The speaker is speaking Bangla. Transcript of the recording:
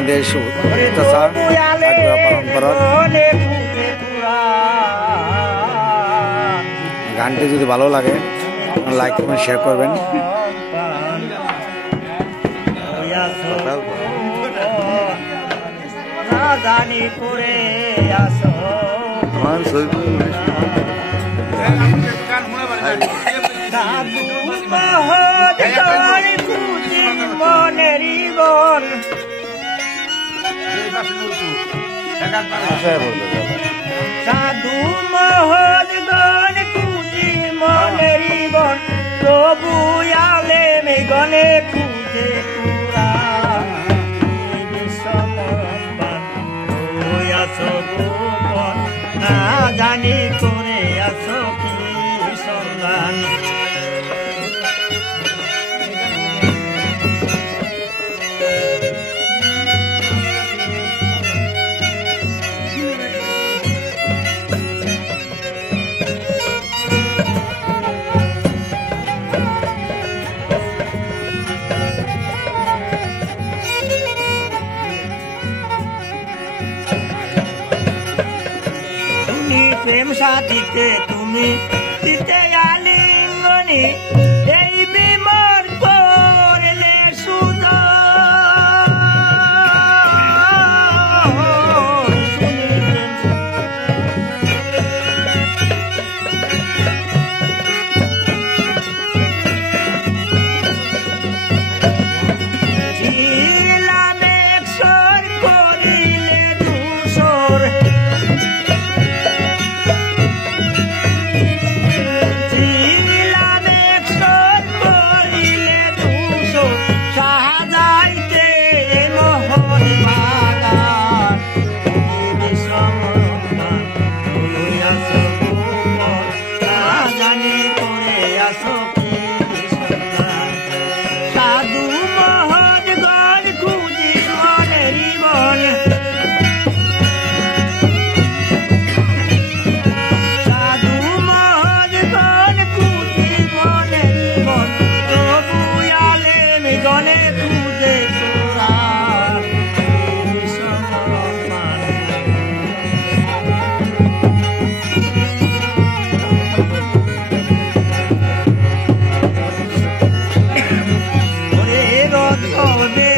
আমাদের চাচা পরম্পরা। গানটি যদি ভালো লাগে লাইক কমেন্ট শেয়ার করবেন। জানি করে আসো সাধু মহৎ খুঁজি মনেরই বন সাধু মহৎ গণ খুঁজি মনেরই বন প্রভু আলেম গণে খুঁজে পুরা না জানি করে আসো কি সন্ধান প্রেম সাথীতে তুমি দিতে আলিঙ্গনি এই বিমর করলে সুদা Oh,